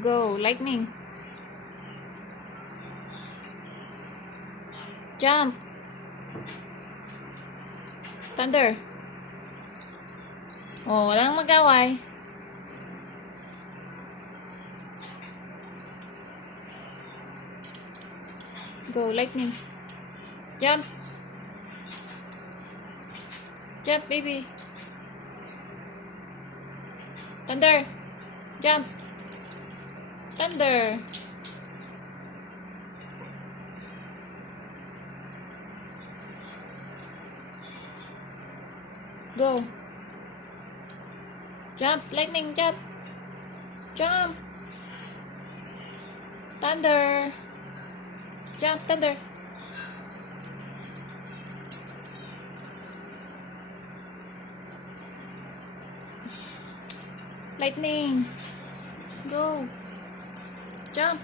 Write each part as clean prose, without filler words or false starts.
Go, lightning. Jump. Thunder. Oh, walang mag-away. Go, lightning. Jump. Jump, baby. Thunder. Jump. Thunder. Go. Jump, lightning, jump. Jump. Thunder. Jump, thunder. Lightning. Go. Jump.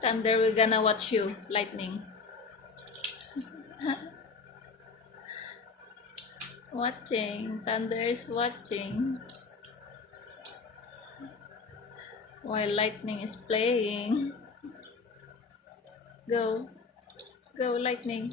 Thunder, we're gonna watch you. Lightning. Watching. Thunder is watching. While lightning is playing. Go. Go, lightning.